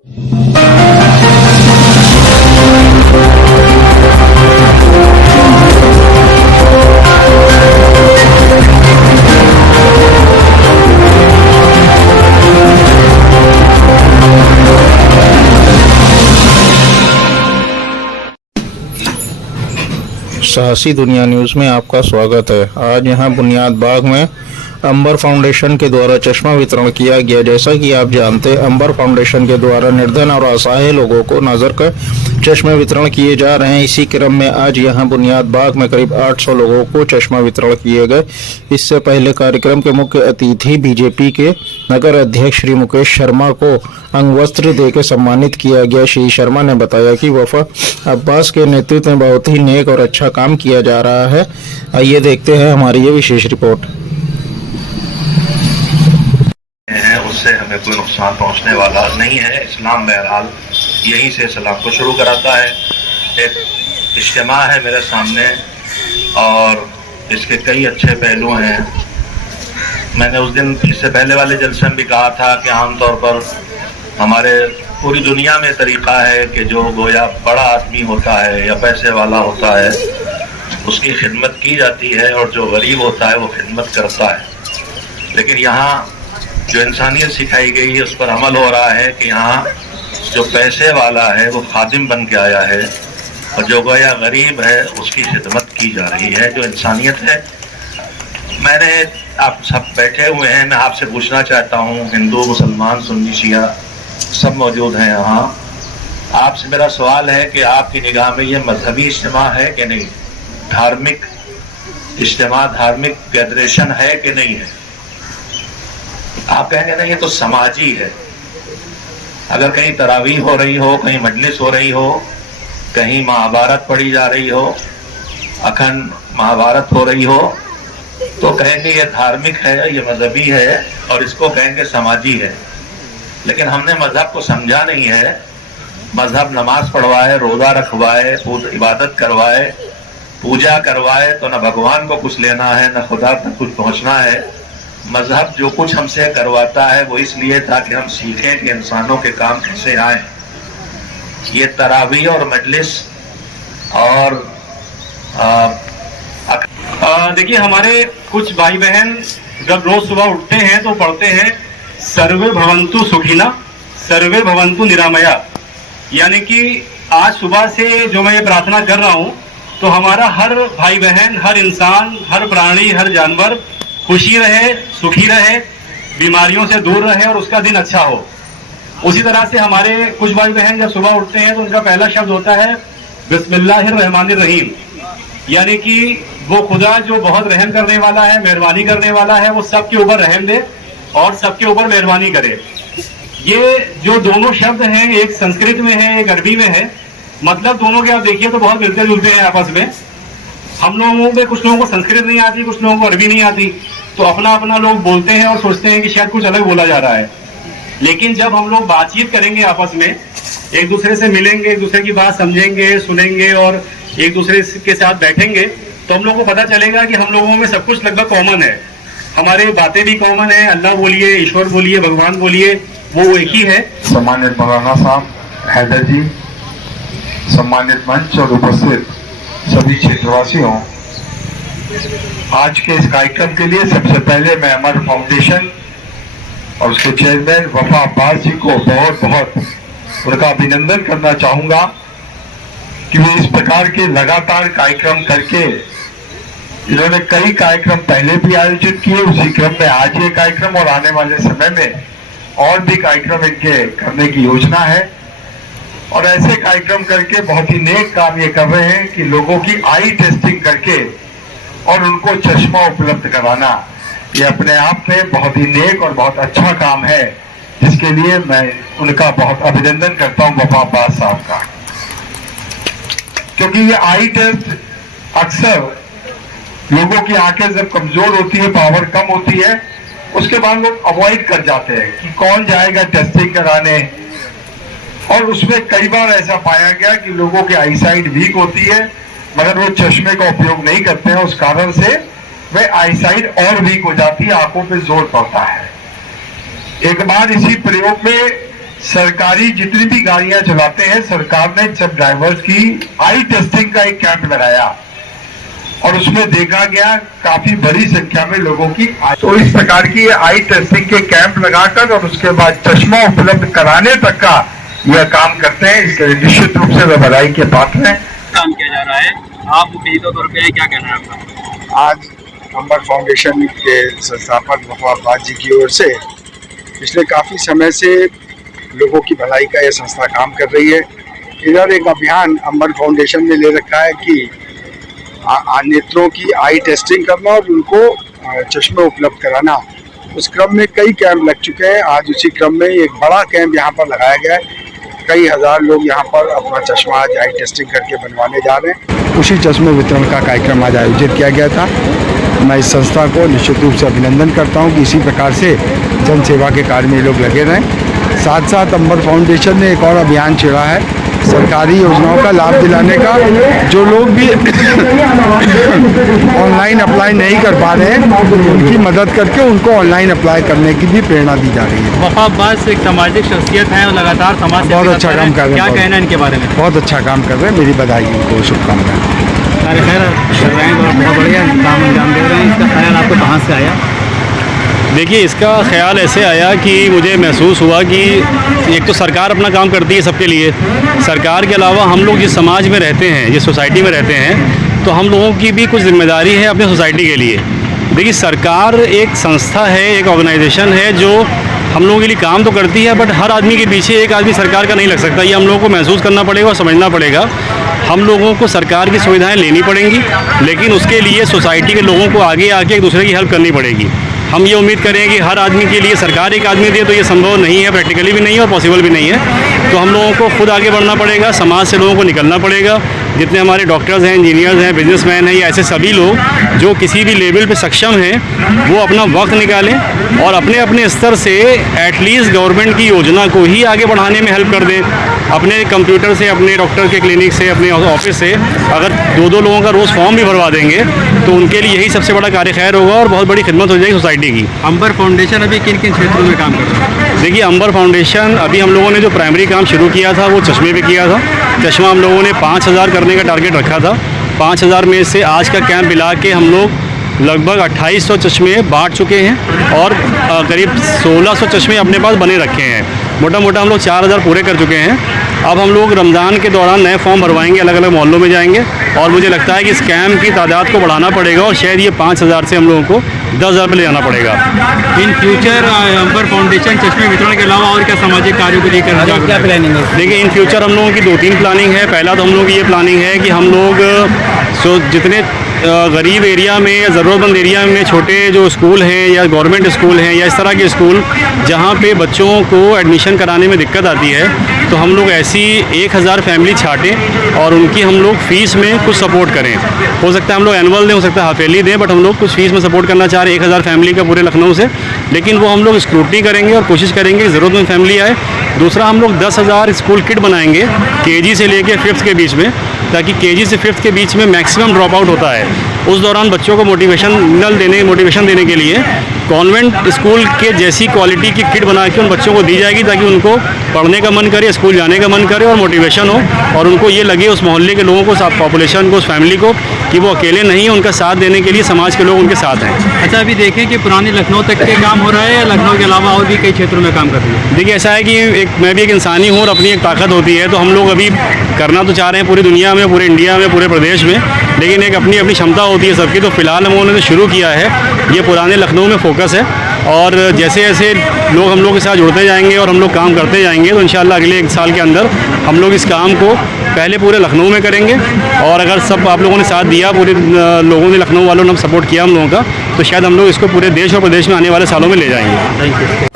साहसी दुनिया न्यूज़ में आपका स्वागत है। आज यहां बुनियाद बाग में अंबर फाउंडेशन के द्वारा चश्मा वितरण किया गया। जैसा कि आप जानते हैं, अंबर फाउंडेशन के द्वारा निर्धन और असहाय लोगों को नजर का चश्मे वितरण किए जा रहे हैं। इसी क्रम में आज यहां बुनियाद बाग में करीब 800 लोगों को चश्मा वितरण किए गए। इससे पहले कार्यक्रम के मुख्य अतिथि बीजेपी के नगर अध्यक्ष श्री मुकेश शर्मा को अंगवस्त्र देकर सम्मानित किया गया। श्री शर्मा ने बताया कि वफा अब्बास के नेतृत्व में बहुत ही नेक और अच्छा काम किया जा रहा है। आइए देखते हैं हमारी ये विशेष रिपोर्ट। उससे हमें कोई नुकसान पहुंचने वाला नहीं है। इस्लाम बहरहाल यहीं से इस्लाम को शुरू कराता है। एक इज्तिमा है मेरे सामने और इसके कई अच्छे पहलू हैं। मैंने उस दिन इससे पहले वाले जलसे में भी कहा था कि आमतौर पर हमारे पूरी दुनिया में तरीक़ा है कि जो गोया बड़ा आदमी होता है या पैसे वाला होता है उसकी खिदमत की जाती है और जो गरीब होता है वो खिदमत करता है। लेकिन यहाँ जो इंसानियत सिखाई गई है उस पर अमल हो रहा है कि यहाँ जो पैसे वाला है वो खादिम बन के आया है और जो गोया गरीब है उसकी खिदमत की जा रही है, जो इंसानियत है। मैंने आप सब बैठे हुए हैं, मैं आपसे पूछना चाहता हूँ, हिंदू मुसलमान सुन्नी शिया सब मौजूद हैं यहाँ। आपसे मेरा सवाल है कि आपकी निगाह में ये मजहबी इज्तिमा है कि नहीं, धार्मिक इज्तिमा, धार्मिक फेडरेशन है कि नहीं है? आप कहेंगे नहीं ये तो समाजी है। अगर कहीं तरावीह हो रही हो, कहीं मजलिस हो रही हो, कहीं महाभारत पढ़ी जा रही हो, अखंड महाभारत हो रही हो, तो कहेंगे ये धार्मिक है, ये मजहबी है और इसको कहेंगे समाजी है। लेकिन हमने मजहब को समझा नहीं है। मजहब नमाज पढ़वाए, रोजा रखवाए, इबादत करवाए, पूजा करवाए तो न भगवान को कुछ लेना है न खुदा तक कुछ पहुंचना है। मजहब जो कुछ हमसे करवाता है वो इसलिए ताकि हम सीखें कि इंसानों के काम कैसे आए। ये तरावी और मजलिस और देखिए, हमारे कुछ भाई बहन जब रोज सुबह उठते हैं तो पढ़ते हैं सर्वे भवन्तु सुखिना सर्वे भवन्तु निरामया। यानी कि आज सुबह से जो मैं ये प्रार्थना कर रहा हूँ तो हमारा हर भाई बहन, हर इंसान, हर प्राणी, हर जानवर खुशी रहे, सुखी रहे, बीमारियों से दूर रहे और उसका दिन अच्छा हो। उसी तरह से हमारे कुछ भाई बहन जब सुबह उठते हैं तो उनका पहला शब्द होता है बिस्मिल्लाहिर्रहमानिर्रहीम। यानी कि वो खुदा जो बहुत रहम करने वाला है, मेहरबानी करने वाला है, वो सबके ऊपर रहम दे और सबके ऊपर मेहरबानी करे। ये जो दोनों शब्द हैं, एक संस्कृत में है, एक अरबी में है। मतलब दोनों के आप देखिए तो बहुत मिलते जुलते हैं आपस में। हम लोगों में कुछ लोगों को संस्कृत नहीं आती, कुछ लोगों को अरबी नहीं आती, तो अपना अपना लोग बोलते हैं और सोचते हैं कि शायद कुछ अलग बोला जा रहा है। लेकिन जब हम लोग बातचीत करेंगे आपस में, एक दूसरे से मिलेंगे, एक दूसरे की बात समझेंगे, सुनेंगे और एक दूसरे के साथ बैठेंगे तो हम लोग को पता चलेगा कि हम लोगों में सब कुछ लगभग कॉमन है। हमारे बातें भी कॉमन है। अल्लाह बोलिए, ईश्वर बोलिए, भगवान बोलिए, वो एक ही है। सम्मानित मौलाना साहब हैदर जी, सम्मानित मंच और उपस्थित सभी क्षेत्रवासियों, आज के इस कार्यक्रम के लिए सबसे पहले मैं अमर फाउंडेशन और उसके चेयरमैन वफा अब्बास जी को बहुत बहुत उनका अभिनंदन करना चाहूंगा कि वे इस प्रकार के लगातार कार्यक्रम करके, इन्होंने कई कार्यक्रम पहले भी आयोजित किए, उसी क्रम में आज ये कार्यक्रम और आने वाले समय में और भी कार्यक्रम इनके करने की योजना है। और ऐसे कार्यक्रम करके बहुत ही नेक काम ये कर रहे हैं कि लोगों की आई टेस्टिंग करके और उनको चश्मा उपलब्ध कराना, ये अपने आप में बहुत ही नेक और बहुत अच्छा काम है, जिसके लिए मैं उनका बहुत अभिनंदन करता हूं वफा अब्बास साहब का। क्योंकि ये आई टेस्ट अक्सर लोगों की आंखें जब कमजोर होती है, पावर कम होती है, उसके बाद लोग अवॉइड कर जाते हैं कि कौन जाएगा टेस्टिंग कराने। और उसमें कई बार ऐसा पाया गया कि लोगों की आईसाइट वीक होती है मगर वो चश्मे का उपयोग नहीं करते हैं, उस कारण से वे आईसाइट और वीक हो जाती है, आंखों पे जोर पड़ता है। एक बार इसी प्रयोग में सरकारी जितनी भी गाड़ियां चलाते हैं, सरकार ने सब ड्राइवर्स की आई टेस्टिंग का एक कैंप लगाया और उसमें देखा गया काफी बड़ी संख्या में लोगों की। तो इस प्रकार की आई टेस्टिंग के कैंप लगाकर और उसके बाद चश्मा उपलब्ध कराने तक का यह काम करते हैं, इसलिए निश्चित रूप से वे बधाई के पात्र हैं। काम किया जा रहा है, आप मुख्य तौर पे क्या कहना है आपका? आज अंबर फाउंडेशन के संस्थापक वफाबाद जी की ओर से पिछले काफ़ी समय से लोगों की भलाई का यह संस्था काम कर रही है। इधर एक अभियान अंबर फाउंडेशन ने ले रखा है कि नेत्रों की आई टेस्टिंग करना और उनको चश्मे उपलब्ध कराना। उस क्रम में कई कैंप लग चुके हैं। आज उसी क्रम में एक बड़ा कैंप यहाँ पर लगाया गया है। कई हजार लोग यहाँ पर अपना चश्मा आज आई टेस्टिंग करके बनवाने जा रहे हैं। उसी चश्मे वितरण का कार्यक्रम आज आयोजित किया गया था। मैं इस संस्था को निश्चित रूप से अभिनंदन करता हूँ कि इसी प्रकार से जन सेवा के कार्य में ये लोग लगे रहें। साथ साथ अंबर फाउंडेशन ने एक और अभियान छेड़ा है सरकारी योजनाओं का लाभ दिलाने का। जो लोग भी ऑनलाइन अप्लाई नहीं कर पा रहे हैं उनकी मदद करके उनको ऑनलाइन अप्लाई करने की भी प्रेरणा दी जा रही है। वफाबाद एक सामाजिक शख्सियत है और लगातार समाज सेवा बहुत अच्छा काम कर रहे हैं। क्या कहना है इनके बारे में? बहुत अच्छा काम कर रहे हैं, मेरी बधाई, उनको शुभकामनाएं। अरे खैर कर रहे हैं, बहुत बढ़िया काम अंजाम दे रहे हैं। इसका ख्याल आपको कहाँ से आया? देखिए, इसका ख्याल ऐसे आया कि मुझे महसूस हुआ कि एक तो सरकार अपना काम करती है सबके लिए, सरकार के अलावा हम लोग जिस समाज में रहते हैं, जिस सोसाइटी में रहते हैं, तो हम लोगों की भी कुछ जिम्मेदारी है अपने सोसाइटी के लिए। देखिए, सरकार एक संस्था है, एक ऑर्गेनाइजेशन है जो हम लोगों के लिए काम तो करती है, बट हर आदमी के पीछे एक आदमी सरकार का नहीं लग सकता। ये हम लोगों को महसूस करना पड़ेगा और समझना पड़ेगा। हम लोगों को सरकार की सुविधाएं लेनी पड़ेंगी, लेकिन उसके लिए सोसाइटी के लोगों को आगे आके एक दूसरे की हेल्प करनी पड़ेगी। हम ये उम्मीद करें कि हर आदमी के लिए सरकार एक आदमी दे, तो ये संभव नहीं है, प्रैक्टिकली भी नहीं है और पॉसिबल भी नहीं है। तो हम लोगों को खुद आगे बढ़ना पड़ेगा, समाज से लोगों को निकलना पड़ेगा। जितने हमारे डॉक्टर्स हैं, इंजीनियर्स हैं, बिजनेसमैन हैं, या ऐसे सभी लोग जो किसी भी लेवल पे सक्षम हैं, वो अपना वक्त निकालें और अपने अपने स्तर से एटलीस्ट गवर्नमेंट की योजना को ही आगे बढ़ाने में हेल्प कर दें। अपने कंप्यूटर से, अपने डॉक्टर के क्लिनिक से, अपने ऑफिस से अगर दो लोगों का रोज़ फॉर्म भी भरवा देंगे तो उनके लिए यही सबसे बड़ा कार्य खैर होगा और बहुत बड़ी खिदमत हो जाएगी सोसाइटी की। अंबर फाउंडेशन अभी किन किन क्षेत्रों में काम कर रहा है? देखिए, अंबर फाउंडेशन अभी हम लोगों ने जो प्राइमरी काम शुरू किया था वो चश्मे पे किया था। चश्मा हम लोगों ने 5000 करने का टारगेट रखा था। 5000 में से आज का कैंप मिला के हम लोग लगभग 2800 चश्मे बांट चुके हैं और करीब 1600 चश्मे अपने पास बने रखे हैं। मोटा मोटा हम लोग 4000 पूरे कर चुके हैं। अब हम लोग रमज़ान के दौरान नए फॉर्म भरवाएंगे, अलग अलग मोहल्लों में जाएंगे और मुझे लगता है कि इस कैंप की तादाद को बढ़ाना पड़ेगा और शायद ये 5000 से हम लोगों को 10,000 पे ले जाना पड़ेगा। इन फ्यूचर अंबर फाउंडेशन चश्मे वितरण के अलावा और क्या सामाजिक कार्यों को लेकर क्या प्लानिंग है? देखिए, इन फ्यूचर हम लोगों की 2-3 प्लानिंग है। पहला तो हम लोग की ये प्लानिंग है कि हम लोग जितने गरीब एरिया में या ज़रूरतमंद एरिया में छोटे जो स्कूल हैं या गवर्नमेंट स्कूल हैं या इस तरह के स्कूल जहाँ पे बच्चों को एडमिशन कराने में दिक्कत आती है, तो हम लोग ऐसी 1000 फैमिली छाटें और उनकी हम लोग फ़ीस में कुछ सपोर्ट करें। हो सकता है हम लोग एनुअल दें, हो सकता है हाफेली दें, बट हम लोग कुछ फ़ीस में सपोर्ट करना चाह रहे हैं 1000 फैमिली का पूरे लखनऊ से। लेकिन वो हम लोग स्क्रूटनी करेंगे और कोशिश करेंगे कि ज़रूरतमंद फैमिली आए। दूसरा, हम लोग 10,000 स्कूल किट बनाएंगे KG से लेके 5th के बीच में, ताकि KG से 5th के बीच में मैक्सिमम ड्रॉप आउट होता है। उस दौरान बच्चों को मोटिवेशन देने के लिए कॉन्वेंट स्कूल के जैसी क्वालिटी की किट बना के उन बच्चों को दी जाएगी, ताकि उनको पढ़ने का मन करे, स्कूल जाने का मन करे और मोटिवेशन हो और उनको ये लगे उस मोहल्ले के लोगों को, पॉपुलेशन को, उस फैमिली को, कि वो अकेले नहीं है, उनका साथ देने के लिए समाज के लोग उनके साथ हैं। अच्छा, अभी देखें कि पुरानी लखनऊ तक के काम हो रहा है या लखनऊ के अलावा और भी कई क्षेत्रों में काम कर रही है? देखिए, ऐसा है कि मैं भी एक इंसानी हूँ और अपनी एक ताकत होती है, तो हम लोग अभी करना तो चाह रहे हैं पूरी दुनिया में, पूरे इंडिया में, पूरे प्रदेश में, लेकिन एक अपनी अपनी क्षमता होती है सबकी। तो फिलहाल हम उन्होंने शुरू किया है, ये पुराने लखनऊ में फोकस है और जैसे जैसे लोग हम लोग के साथ जुड़ते जाएंगे और हम लोग काम करते जाएंगे तो इंशाल्लाह अगले 1 साल के अंदर हम लोग इस काम को पहले पूरे लखनऊ में करेंगे और अगर सब आप लोगों ने साथ दिया, पूरे लोगों ने, लखनऊ वालों ने सपोर्ट किया हम लोगों का, तो शायद हम लोग इसको पूरे देश और प्रदेश में आने वाले सालों में ले जाएंगे। Thank you.